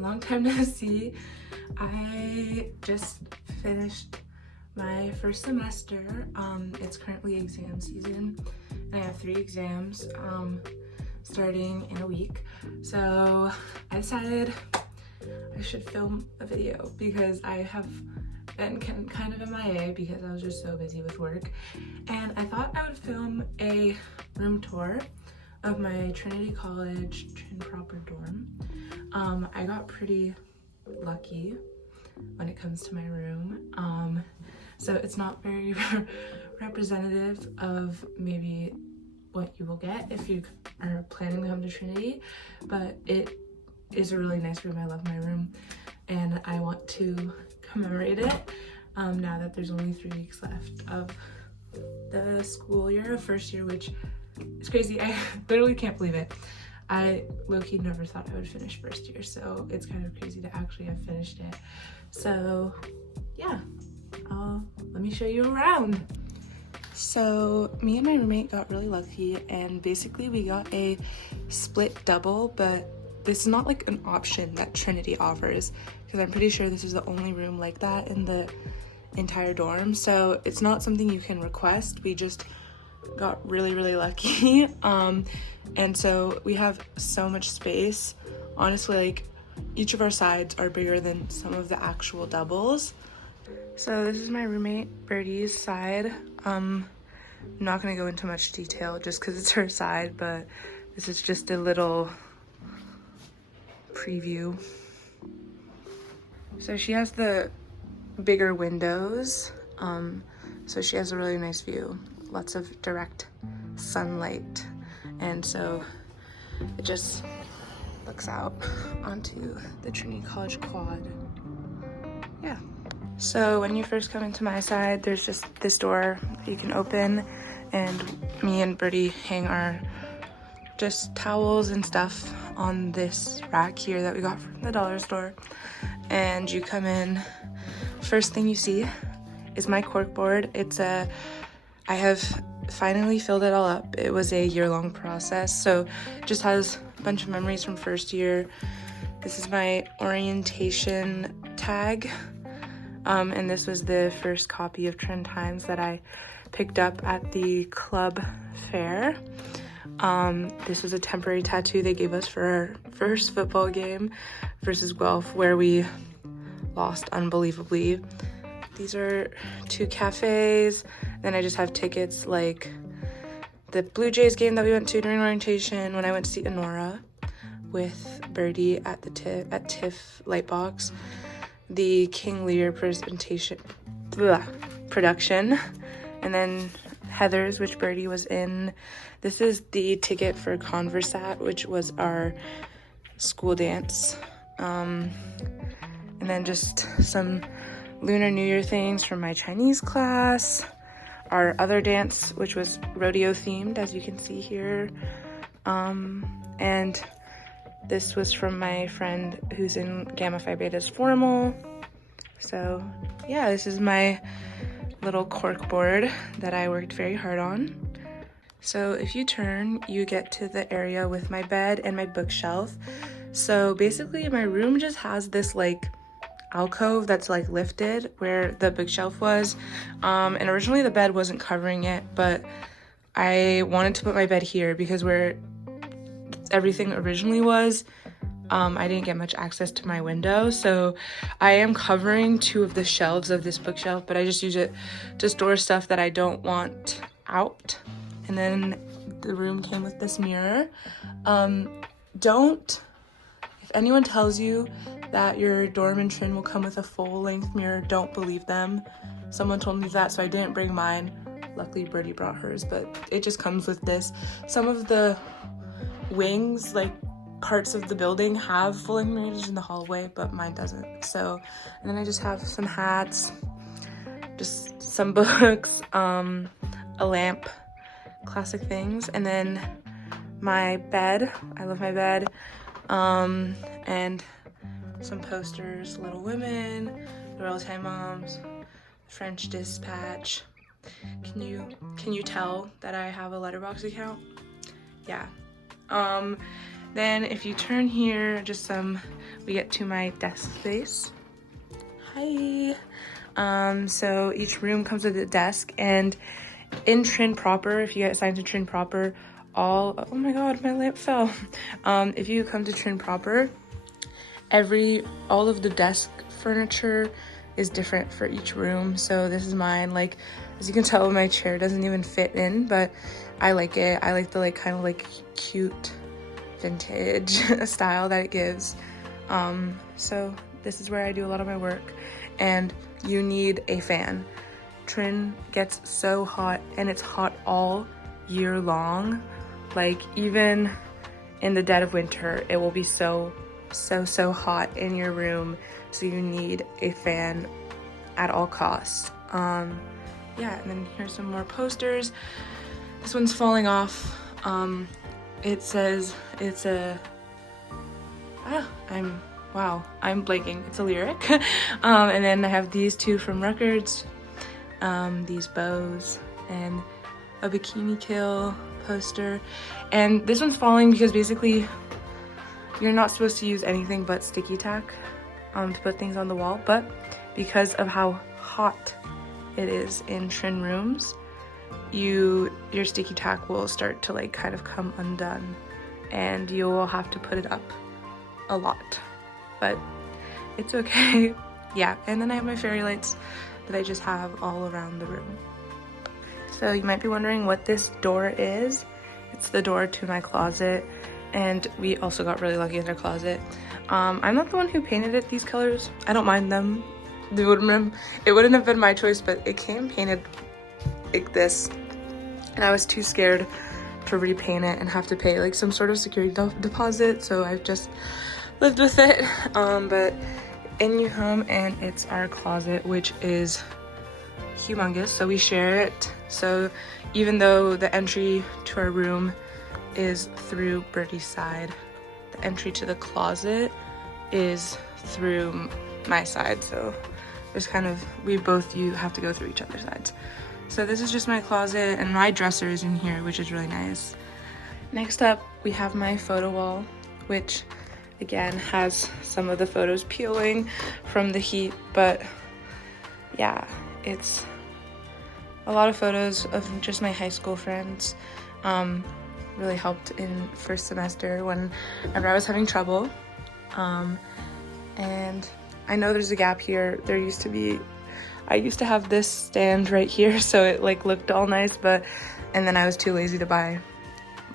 Long time no see. I just finished my first semester. It's currently exam season and I have 3 exams starting in a week. So I decided I should film a video because I have been kind of MIA because I was just so busy with work, and I thought I would film a room tour of my Trinity College Trin proper dorm. I got pretty lucky when it comes to my room. So it's not very representative of maybe what you will get if you are planning to come to Trinity, but it is a really nice room. I love my room and I want to commemorate it now that there's only 3 weeks left of the school year of first year, which is crazy. I literally can't believe it. I low-key never thought I would finish first year, so it's kind of crazy to actually have finished it. So yeah, let me show you around. So me and my roommate got really lucky, and basically we got a split double, but this is not like an option that Trinity offers because I'm pretty sure this is the only room like that in the entire dorm. So it's not something you can request. We just got really lucky. And so we have so much space. Honestly, like each of our sides are bigger than some of the actual doubles. So this is my roommate Birdie's side. I'm not gonna go into much detail just because it's her side, but this is just a little preview. So she has the bigger windows, so she has a really nice view, lots of direct sunlight, and so it just looks out onto the Trinity College quad. Yeah. So when you first come into my side, there's just this door that you can open, and me and Birdie hang our just towels and stuff on this rack here that we got from the dollar store. And you come in, first thing you see is my corkboard. I have finally filled it all up. It was a year-long process, so it just has a bunch of memories from first year. This is my orientation tag, and this was the first copy of Trend Times that I picked up at the club fair. This was a temporary tattoo they gave us for our first football game versus Guelph, where we lost unbelievably. These are 2 cafes. Then I just have tickets like the Blue Jays game that we went to during orientation, when I went to see Honora with Birdie at the TIFF Lightbox, the King Lear production, and then Heather's, which Birdie was in. This is the ticket for Conversat, which was our school dance. And then just some Lunar New Year things from my Chinese class. Our other dance, which was rodeo themed, as you can see here. And this was from my friend who's in Gamma Phi Beta's formal. So yeah, this is my little cork board that I worked very hard on. So if you turn, you get to the area with my bed and my bookshelf. So basically my room just has this like alcove that's like lifted where the bookshelf was, and originally the bed wasn't covering it, but I wanted to put my bed here because where everything originally was, I didn't get much access to my window, so I am covering 2 of the shelves of this bookshelf, but I just use it to store stuff that I don't want out. And then the room came with this mirror. If anyone tells you that your dorm in Trin will come with a full-length mirror, don't believe them. Someone told me that, so I didn't bring mine. Luckily Birdie brought hers, but it just comes with this. Some of the wings, like parts of the building, have full-length mirrors in the hallway, but mine doesn't. So, and then I just have some hats, just some books, a lamp, classic things, and then my bed. I love my bed, and some posters, Little Women, The Royal Tenenbaums, French Dispatch. Can you tell that I have a Letterboxd account? Yeah. Then if you turn here, we get to my desk space. Hi. So each room comes with a desk, and in Trin proper, if you get assigned to Trin proper, oh my god, my lamp fell. If you come to Trin proper, all of the desk furniture is different for each room. So this is mine. Like, as you can tell, my chair doesn't even fit in, but I like it. I like the like kind of like cute vintage style that it gives. So this is where I do a lot of my work, and you need a fan. Trin gets so hot, and it's hot all year long. Like, even in the dead of winter, it will be so hot in your room, so you need a fan at all costs. Yeah, and then here's some more posters. This one's falling off. It says it's a I'm blanking. It's a lyric. And then I have these two from records, these bows, and a Bikini Kill poster. And this one's falling because basically you're not supposed to use anything but sticky tack to put things on the wall, but because of how hot it is in Trin rooms, your sticky tack will start to like kind of come undone, and you will have to put it up a lot, but it's okay. Yeah, and then I have my fairy lights that I just have all around the room. So you might be wondering what this door is. It's the door to my closet, and we also got really lucky in our closet. I'm not the one who painted it these colors. I don't mind them. It wouldn't have been my choice, but it came painted like this, and I was too scared to repaint it and have to pay like some sort of security deposit, so I've just lived with it. But in you home, and it's our closet, which is humongous, so we share it. So even though the entry to our room is through Birdie's side, the entry to the closet is through my side, so there's kind of, you have to go through each other's sides. So this is just my closet, and my dresser is in here, which is really nice. Next up, we have my photo wall, which again has some of the photos peeling from the heat, but yeah, it's a lot of photos of just my high school friends. Really helped in first semester whenever I was having trouble. And I know there's a gap here. I used to have this stand right here, so it like looked all nice, and then I was too lazy to buy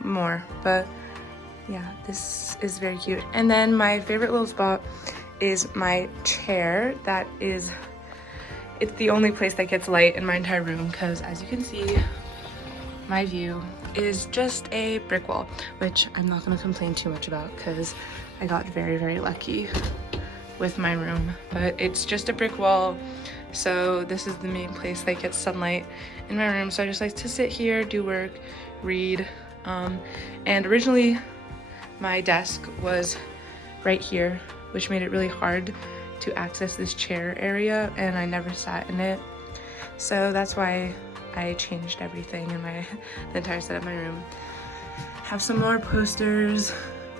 more, but yeah, this is very cute. And then my favorite little spot is my chair. It's the only place that gets light in my entire room, because as you can see, my view is just a brick wall, which I'm not going to complain too much about because I got very lucky with my room, but it's just a brick wall. So this is the main place that gets sunlight in my room, so I just like to sit here, do work, read. And originally my desk was right here, which made it really hard to access this chair area, and I never sat in it. So that's why I changed everything in the entire set of my room. Have some more posters,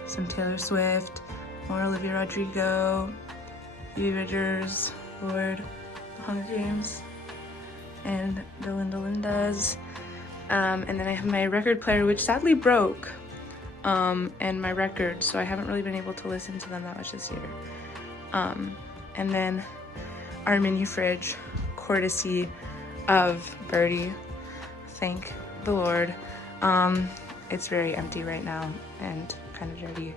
some Taylor Swift, more Olivia Rodrigo, Phoebe Bridgers, Lord, The Hunger Games, and the Lindas. And then I have my record player, which sadly broke, and my records, so I haven't really been able to listen to them that much this year. And then our mini fridge, courtesy of Birdie, thank the Lord. It's very empty right now and kind of dirty,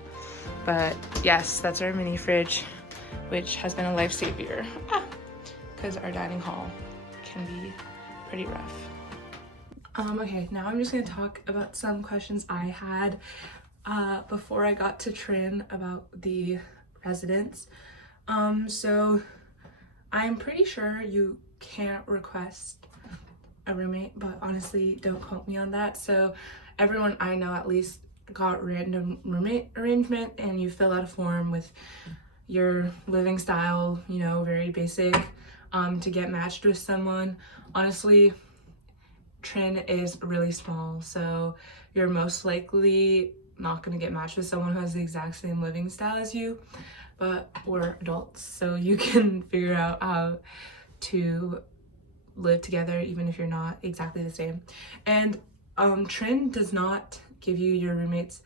but yes, that's our mini fridge, which has been a lifesaver because our dining hall can be pretty rough. Okay, now I'm just gonna talk about some questions I had before I got to Trin about the residence. So I'm pretty sure you can't request a roommate, but honestly, don't quote me on that. So everyone I know at least got random roommate arrangement, and you fill out a form with your living style, you know, very basic, to get matched with someone. Honestly, Trin is really small, so you're most likely not going to get matched with someone who has the exact same living style as you, but we're adults, so you can figure out how to live together even if you're not exactly the same. And Trin does not give you your roommate's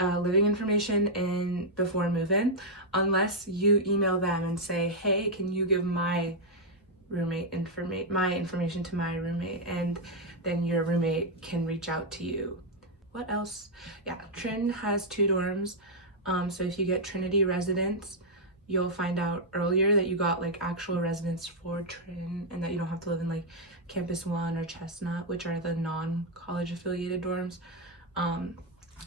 living information in before move-in unless you email them and say, hey, can you give my information to my roommate, and then your roommate can reach out to you. What else? Yeah, Trin has 2 dorms. So if you get Trinity residence, you'll find out earlier that you got like actual residence for Trin, and that you don't have to live in like Campus 1 or Chestnut, which are the non-college affiliated dorms.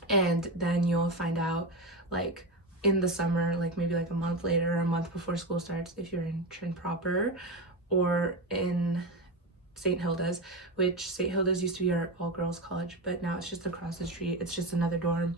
And then you'll find out like in the summer, like maybe like a month later or a month before school starts, if you're in Trin proper, or in St. Hilda's, which St. Hilda's used to be our all-girls college, but now it's just across the street. It's just another dorm.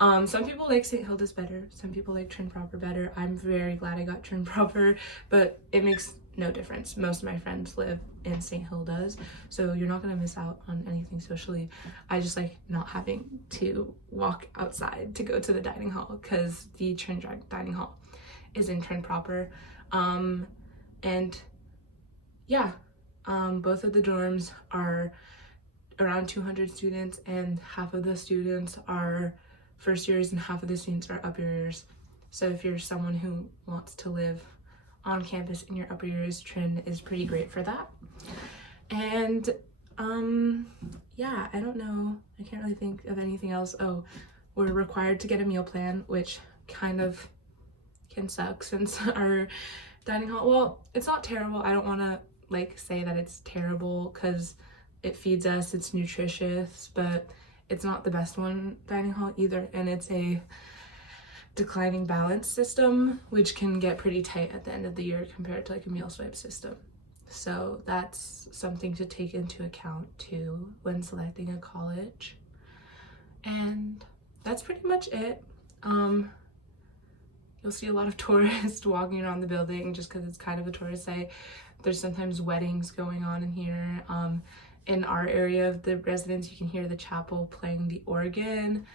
Some people like St. Hilda's better. Some people like Trin proper better. I'm very glad I got Trin proper, but it makes no difference. Most of my friends live in St. Hilda's, so you're not gonna miss out on anything socially. I just like not having to walk outside to go to the dining hall, because the Trin dining hall is in Trin proper. And yeah, both of the dorms are around 200 students, and half of the students are first years and half of the students are upper years. So if you're someone who wants to live on campus in your upper years, Trin is pretty great for that. And yeah, I don't know, I can't really think of anything else. Oh, we're required to get a meal plan, which kind of can suck since our dining hall, well, it's not terrible. I don't want to like say that it's terrible, because it feeds us, it's nutritious, but it's not the best one dining hall either, and it's a declining balance system, which can get pretty tight at the end of the year compared to like a meal swipe system. So that's something to take into account too when selecting a college. And that's pretty much it. You'll see a lot of tourists walking around the building just because it's kind of a tourist site. There's sometimes weddings going on in here. In our area of the residence, you can hear the chapel playing the organ.